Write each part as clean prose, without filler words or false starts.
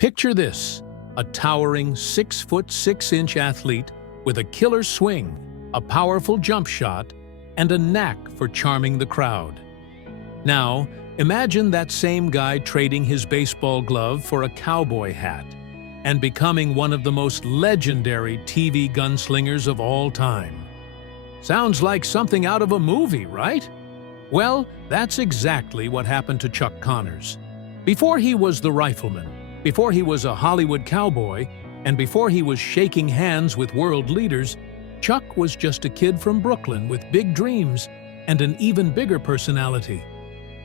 Picture this, a towering 6'6" athlete with a killer swing, a powerful jump shot, and a knack for charming the crowd. Now, imagine that same guy trading his baseball glove for a cowboy hat and becoming one of the most legendary TV gunslingers of all time. Sounds like something out of a movie, right? Well, that's exactly what happened to Chuck Connors. Before he was the Rifleman, before he was a Hollywood cowboy, and before he was shaking hands with world leaders, Chuck was just a kid from Brooklyn with big dreams and an even bigger personality.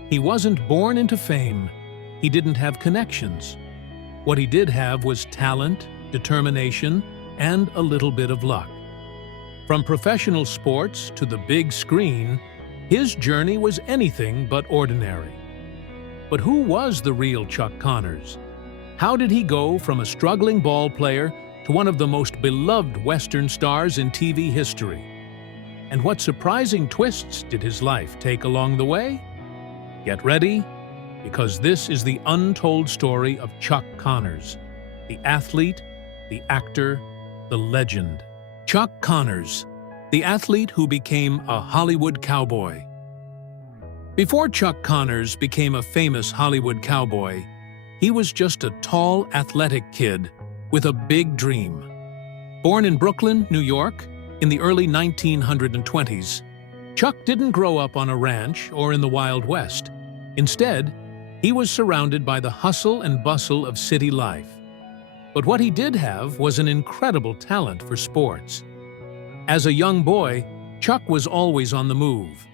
He wasn't born into fame. He didn't have connections. What he did have was talent, determination, and a little bit of luck. From professional sports to the big screen, his journey was anything but ordinary. But who was the real Chuck Connors? How did he go from a struggling ball player to one of the most beloved Western stars in TV history? And what surprising twists did his life take along the way? Get ready, because this is the untold story of Chuck Connors, the athlete, the actor, the legend. Chuck Connors, the athlete who became a Hollywood cowboy. Before Chuck Connors became a famous Hollywood cowboy, he was just a tall, athletic kid with a big dream. Born in Brooklyn, New York, in the early 1920s, Chuck didn't grow up on a ranch or in the Wild West. Instead, he was surrounded by the hustle and bustle of city life. But what he did have was an incredible talent for sports. As a young boy, Chuck was always on the move.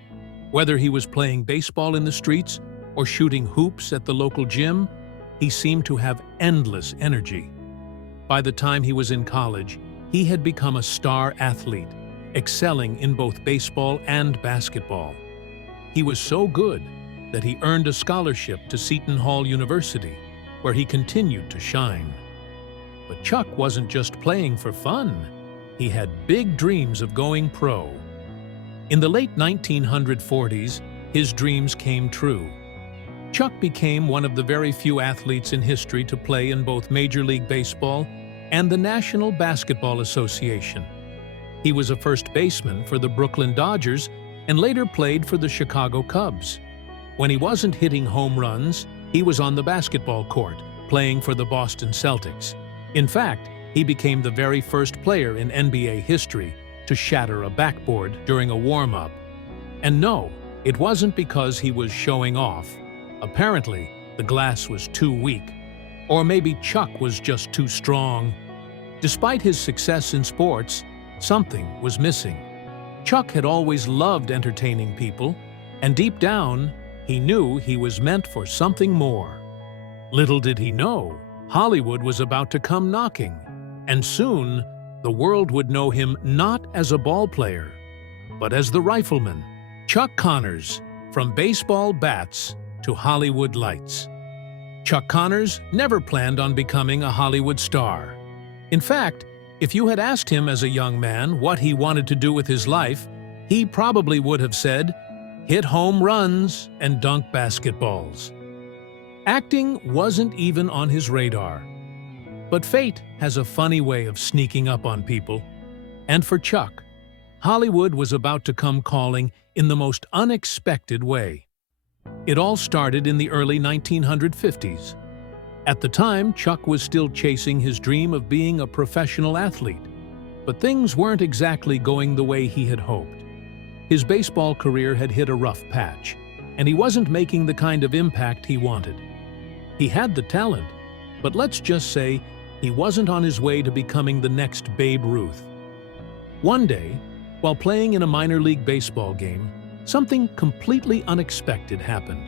Whether he was playing baseball in the streets or shooting hoops at the local gym, he seemed to have endless energy. By the time he was in college, he had become a star athlete, excelling in both baseball and basketball. He was so good that he earned a scholarship to Seton Hall University, where he continued to shine. But Chuck wasn't just playing for fun. He had big dreams of going pro. In the late 1940s, his dreams came true. Chuck became one of the very few athletes in history to play in both Major League Baseball and the National Basketball Association. He was a first baseman for the Brooklyn Dodgers and later played for the Chicago Cubs. When he wasn't hitting home runs, he was on the basketball court, playing for the Boston Celtics. In fact, he became the very first player in NBA history to shatter a backboard during a warm-up. And no, it wasn't because he was showing off. Apparently, the glass was too weak. Or maybe Chuck was just too strong. Despite his success in sports, something was missing. Chuck had always loved entertaining people, and deep down, he knew he was meant for something more. Little did he know, Hollywood was about to come knocking, and soon, the world would know him not as a ball player, but as the Rifleman. Chuck Connors, from baseball bats to Hollywood lights. Chuck Connors never planned on becoming a Hollywood star. In fact, if you had asked him as a young man what he wanted to do with his life, he probably would have said, hit home runs and dunk basketballs. Acting wasn't even on his radar. But fate has a funny way of sneaking up on people. And for Chuck, Hollywood was about to come calling in the most unexpected way. It all started in the early 1950s. At the time, Chuck was still chasing his dream of being a professional athlete. But things weren't exactly going the way he had hoped. His baseball career had hit a rough patch, and he wasn't making the kind of impact he wanted. He had the talent, but let's just say he wasn't on his way to becoming the next Babe Ruth. One day, while playing in a minor league baseball game, something completely unexpected happened.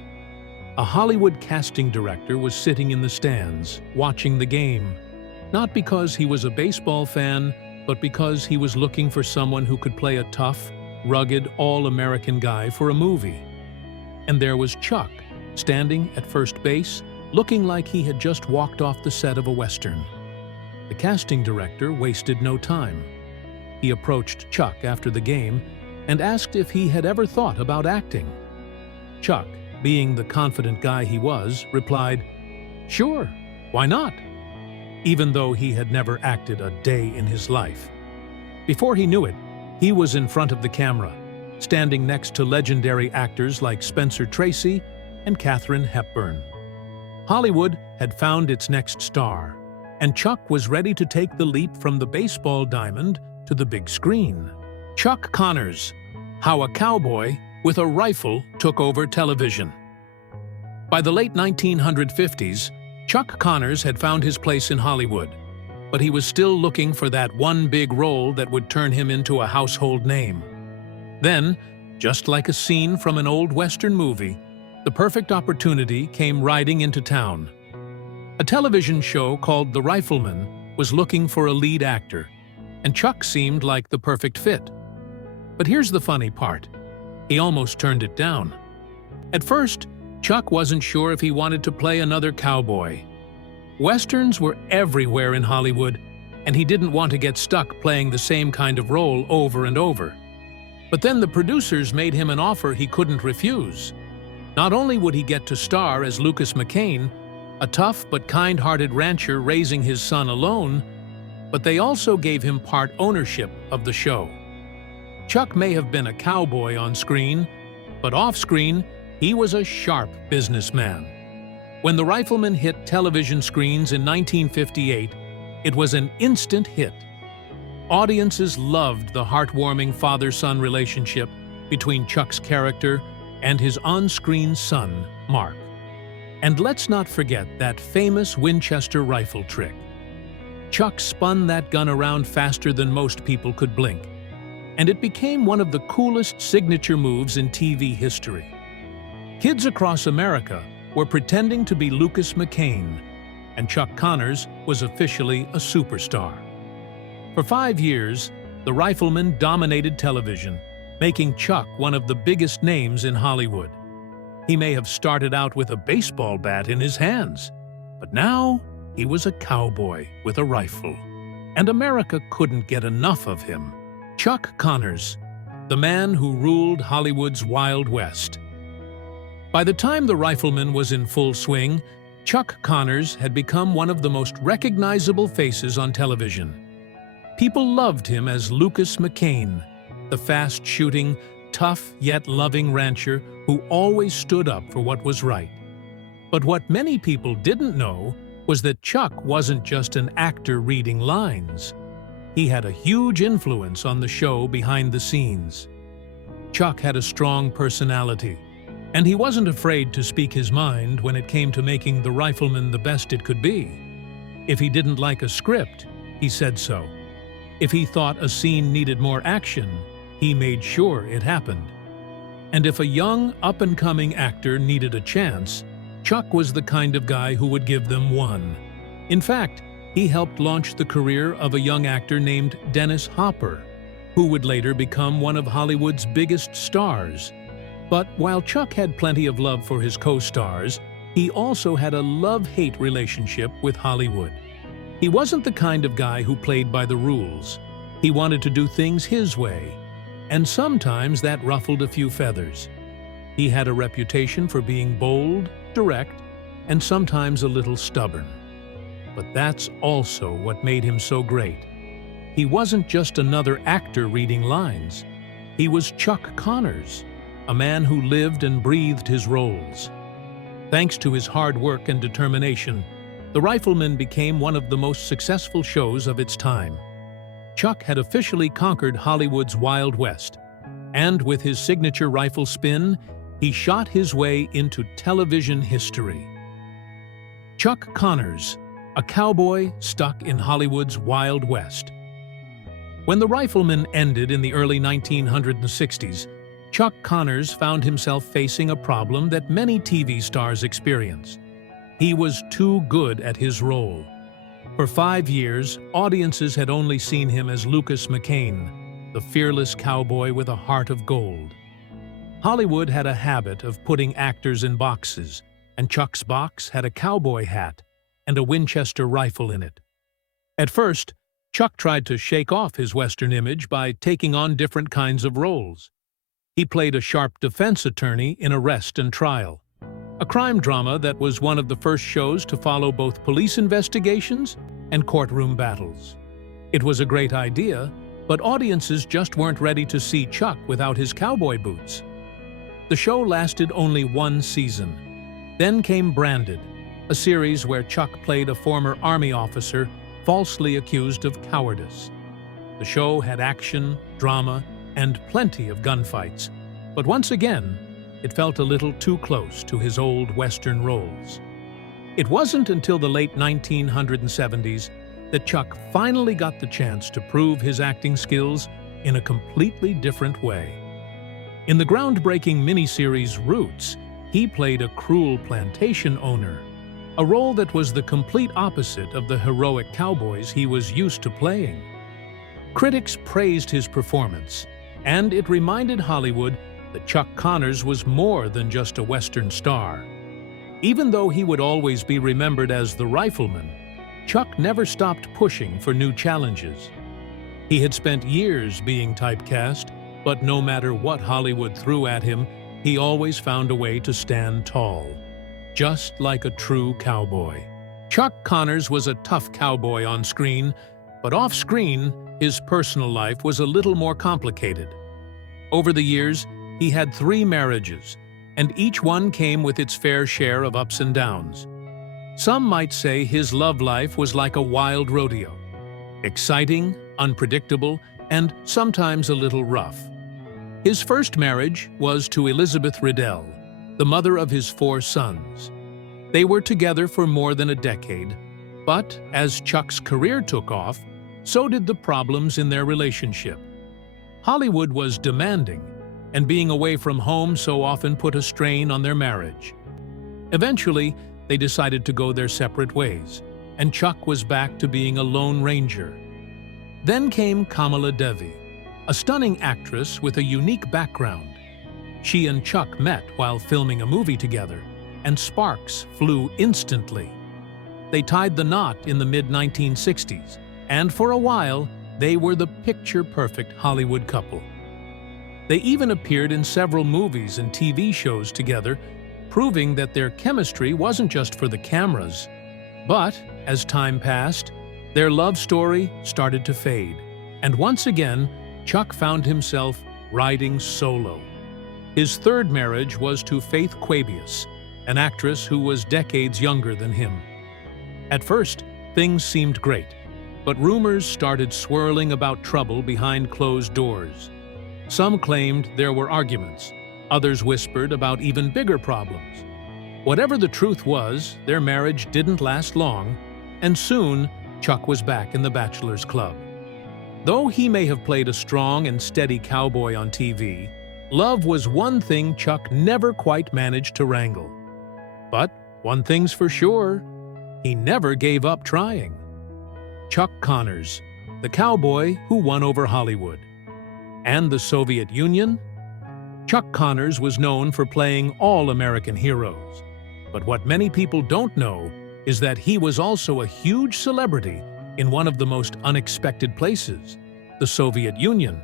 A Hollywood casting director was sitting in the stands, watching the game, not because he was a baseball fan, but because he was looking for someone who could play a tough, rugged, all-American guy for a movie. And there was Chuck, standing at first base, looking like he had just walked off the set of a Western. The casting director wasted no time. He approached Chuck after the game and asked if he had ever thought about acting. Chuck, being the confident guy he was, replied, "Sure, why not? even though he had never acted a day in his life. Before he knew it, he was in front of the camera, standing next to legendary actors like Spencer Tracy and Katharine Hepburn. Hollywood had found its next star, and Chuck was ready to take the leap from the baseball diamond to the big screen. Chuck Connors, how a cowboy with a rifle took over television. By the late 1950s, Chuck Connors had found his place in Hollywood, but he was still looking for that one big role that would turn him into a household name. Then, just like a scene from an old Western movie, the perfect opportunity came riding into town. A television show called The Rifleman was looking for a lead actor, and Chuck seemed like the perfect fit. But here's the funny part. He almost turned it down. At first, Chuck wasn't sure if he wanted to play another cowboy. Westerns were everywhere in Hollywood, and he didn't want to get stuck playing the same kind of role over and over. But then the producers made him an offer he couldn't refuse. Not only would he get to star as Lucas McCain, a tough but kind-hearted rancher raising his son alone, but they also gave him part ownership of the show. Chuck may have been a cowboy on screen, but off-screen, he was a sharp businessman. When The Rifleman hit television screens in 1958, it was an instant hit. Audiences loved the heartwarming father-son relationship between Chuck's character and his on-screen son, Mark. And let's not forget that famous Winchester rifle trick. Chuck spun that gun around faster than most people could blink, and it became one of the coolest signature moves in TV history. Kids across America were pretending to be Lucas McCain, and Chuck Connors was officially a superstar. For 5 years, The Rifleman dominated television, making Chuck one of the biggest names in Hollywood. He may have started out with a baseball bat in his hands, but now he was a cowboy with a rifle, and America couldn't get enough of him. Chuck Connors, the man who ruled Hollywood's Wild West. By the time The Rifleman was in full swing, Chuck Connors had become one of the most recognizable faces on television. People loved him as Lucas McCain, the fast-shooting, tough yet loving rancher who always stood up for what was right. But what many people didn't know was that Chuck wasn't just an actor reading lines. He had a huge influence on the show behind the scenes. Chuck had a strong personality, and he wasn't afraid to speak his mind when it came to making The Rifleman the best it could be. If he didn't like a script, he said so. If he thought a scene needed more action, he made sure it happened. And if a young, up-and-coming actor needed a chance, Chuck was the kind of guy who would give them one. In fact, he helped launch the career of a young actor named Dennis Hopper, who would later become one of Hollywood's biggest stars. But while Chuck had plenty of love for his co-stars, he also had a love-hate relationship with Hollywood. He wasn't the kind of guy who played by the rules. He wanted to do things his way, and sometimes that ruffled a few feathers. He had a reputation for being bold, direct, and sometimes a little stubborn. But that's also what made him so great. He wasn't just another actor reading lines. He was Chuck Connors, a man who lived and breathed his roles. Thanks to his hard work and determination, The Rifleman became one of the most successful shows of its time. Chuck had officially conquered Hollywood's Wild West, and with his signature rifle spin, he shot his way into television history. Chuck Connors, a cowboy stuck in Hollywood's Wild West. When The Rifleman ended in the early 1960s, Chuck Connors found himself facing a problem that many TV stars experience. He was too good at his role. For 5 years, audiences had only seen him as Lucas McCain, the fearless cowboy with a heart of gold. Hollywood had a habit of putting actors in boxes, and Chuck's box had a cowboy hat and a Winchester rifle in it. At first, Chuck tried to shake off his Western image by taking on different kinds of roles. He played a sharp defense attorney in Arrest and Trial, a crime drama that was one of the first shows to follow both police investigations and courtroom battles. It was a great idea, but audiences just weren't ready to see Chuck without his cowboy boots. The show lasted only one season. Then came Branded, a series where Chuck played a former Army officer falsely accused of cowardice. The show had action, drama, and plenty of gunfights, but once again, it felt a little too close to his old Western roles. It wasn't until the late 1970s that Chuck finally got the chance to prove his acting skills in a completely different way. In the groundbreaking miniseries Roots, he played a cruel plantation owner, a role that was the complete opposite of the heroic cowboys he was used to playing. Critics praised his performance, and it reminded Hollywood that Chuck Connors was more than just a Western star. Even though he would always be remembered as the Rifleman, Chuck never stopped pushing for new challenges. He had spent years being typecast, but no matter what Hollywood threw at him, he always found a way to stand tall, just like a true cowboy. Chuck Connors was a tough cowboy on screen, but off-screen, his personal life was a little more complicated. Over the years, he had 3 marriages, and each one came with its fair share of ups and downs. Some might say his love life was like a wild rodeo, exciting, unpredictable, and sometimes a little rough. His first marriage was to Elizabeth Riddell, the mother of his 4 sons. They were together for more than a decade, but as Chuck's career took off, so did the problems in their relationship. Hollywood was demanding, and being away from home so often put a strain on their marriage. Eventually, they decided to go their separate ways, and Chuck was back to being a lone ranger. Then came Kamala Devi, a stunning actress with a unique background. She and Chuck met while filming a movie together, and sparks flew instantly. They tied the knot in the mid-1960s, and for a while, they were the picture-perfect Hollywood couple. They even appeared in several movies and TV shows together, proving that their chemistry wasn't just for the cameras. But, as time passed, their love story started to fade, and once again, Chuck found himself riding solo. His third marriage was to Faith Quabius, an actress who was decades younger than him. At first, things seemed great, but rumors started swirling about trouble behind closed doors. Some claimed there were arguments, others whispered about even bigger problems. Whatever the truth was, their marriage didn't last long, and soon Chuck was back in the Bachelor's Club. Though he may have played a strong and steady cowboy on TV, love was one thing Chuck never quite managed to wrangle. But one thing's for sure, he never gave up trying. Chuck Connors, the cowboy who won over Hollywood. And the Soviet Union? Chuck Connors was known for playing all American heroes. But what many people don't know is that he was also a huge celebrity in one of the most unexpected places, the Soviet Union.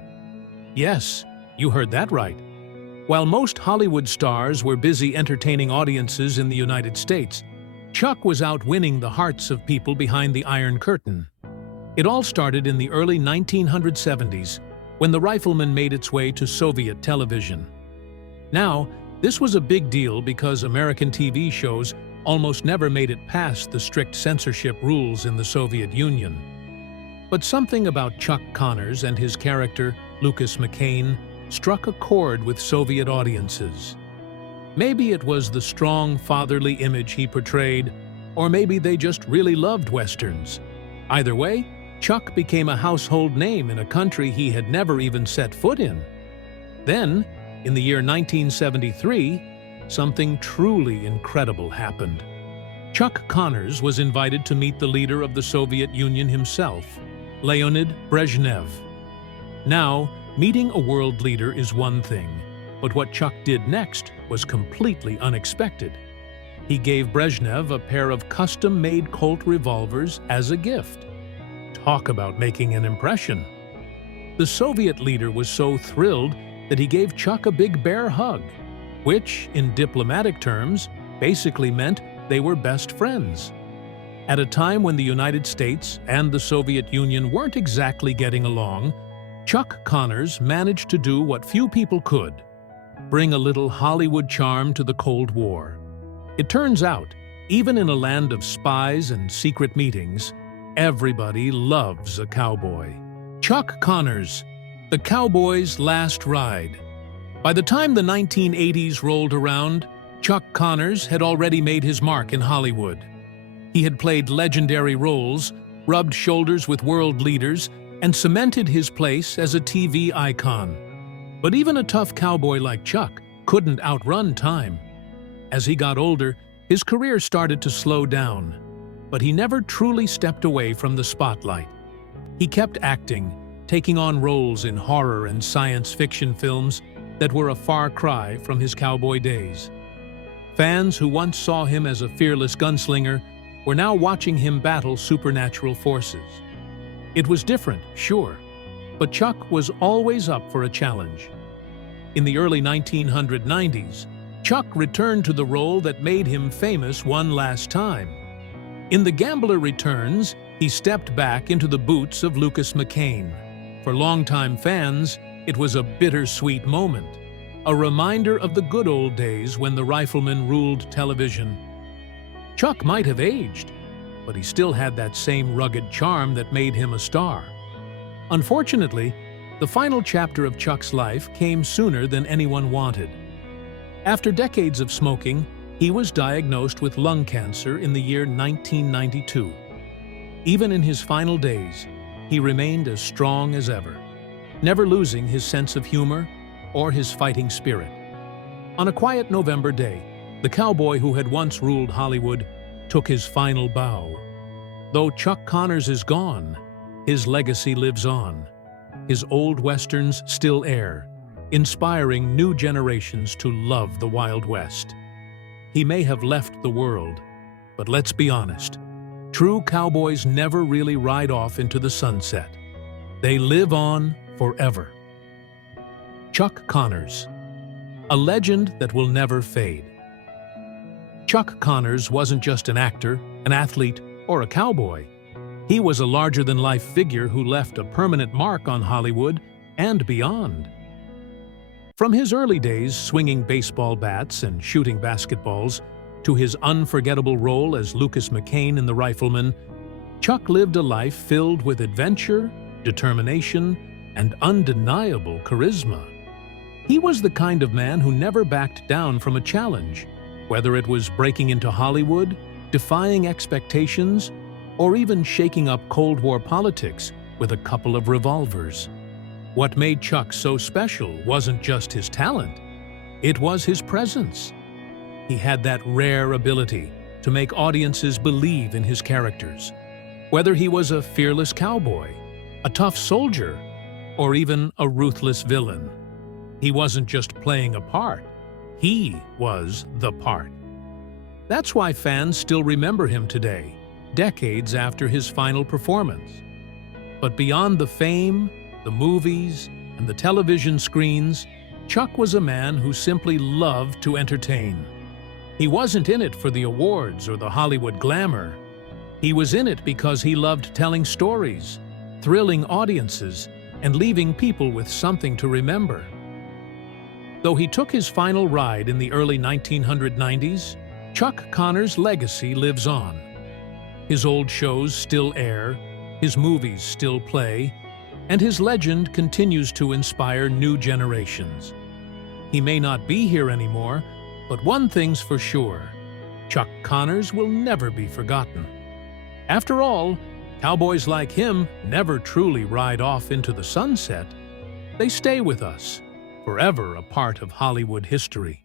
Yes, you heard that right. While most Hollywood stars were busy entertaining audiences in the United States, Chuck was out winning the hearts of people behind the Iron Curtain. It all started in the early 1970s, when the Rifleman made its way to Soviet television. Now, this was a big deal because American TV shows almost never made it past the strict censorship rules in the Soviet Union. But something about Chuck Connors and his character, Lucas McCain, struck a chord with Soviet audiences. Maybe it was the strong fatherly image he portrayed, or maybe they just really loved Westerns. Either way, Chuck became a household name in a country he had never even set foot in. Then, in the year 1973, something truly incredible happened. Chuck Connors was invited to meet the leader of the Soviet Union himself, Leonid Brezhnev. Now, meeting a world leader is one thing, but what Chuck did next was completely unexpected. He gave Brezhnev a pair of custom-made Colt revolvers as a gift. Talk about making an impression. The Soviet leader was so thrilled that he gave Chuck a big bear hug, which, in diplomatic terms, basically meant they were best friends. At a time when the United States and the Soviet Union weren't exactly getting along, Chuck Connors managed to do what few people could: bring a little Hollywood charm to the Cold War. It turns out, even in a land of spies and secret meetings, everybody loves a cowboy. Chuck Connors, the cowboy's last ride. By the time the 1980s rolled around, Chuck Connors had already made his mark in Hollywood. He had played legendary roles, rubbed shoulders with world leaders, and cemented his place as a TV icon. But even a tough cowboy like Chuck couldn't outrun time. As he got older, his career started to slow down, but he never truly stepped away from the spotlight. He kept acting, taking on roles in horror and science fiction films that were a far cry from his cowboy days. Fans who once saw him as a fearless gunslinger were now watching him battle supernatural forces. It was different, sure, but Chuck was always up for a challenge. In the early 1990s, Chuck returned to the role that made him famous one last time. In The Gambler Returns, he stepped back into the boots of Lucas McCain. For longtime fans, it was a bittersweet moment, a reminder of the good old days when the Rifleman ruled television. Chuck might have aged, but he still had that same rugged charm that made him a star. Unfortunately, the final chapter of Chuck's life came sooner than anyone wanted. After decades of smoking, he was diagnosed with lung cancer in the year 1992. Even in his final days, he remained as strong as ever, never losing his sense of humor or his fighting spirit. On a quiet November day, the cowboy who had once ruled Hollywood took his final bow. Though Chuck Connors is gone, his legacy lives on. His old westerns still air, inspiring new generations to love the Wild West. He may have left the world, but let's be honest, true cowboys never really ride off into the sunset. They live on forever. Chuck Connors, a legend that will never fade. Chuck Connors wasn't just an actor, an athlete, or a cowboy. He was a larger-than-life figure who left a permanent mark on Hollywood and beyond. From his early days swinging baseball bats and shooting basketballs to his unforgettable role as Lucas McCain in The Rifleman, Chuck lived a life filled with adventure, determination, and undeniable charisma. He was the kind of man who never backed down from a challenge, whether it was breaking into Hollywood, defying expectations, or even shaking up Cold War politics with a couple of revolvers. What made Chuck so special wasn't just his talent, it was his presence. He had that rare ability to make audiences believe in his characters. Whether he was a fearless cowboy, a tough soldier, or even a ruthless villain, he wasn't just playing a part, he was the part. That's why fans still remember him today, decades after his final performance. But beyond the fame, the movies, and the television screens, Chuck was a man who simply loved to entertain. He wasn't in it for the awards or the Hollywood glamour. He was in it because he loved telling stories, thrilling audiences, and leaving people with something to remember. Though he took his final ride in the early 1990s, Chuck Connors' legacy lives on. His old shows still air, his movies still play, and his legend continues to inspire new generations. He may not be here anymore, but one thing's for sure: Chuck Connors will never be forgotten. After all, cowboys like him never truly ride off into the sunset. They stay with us, forever a part of Hollywood history.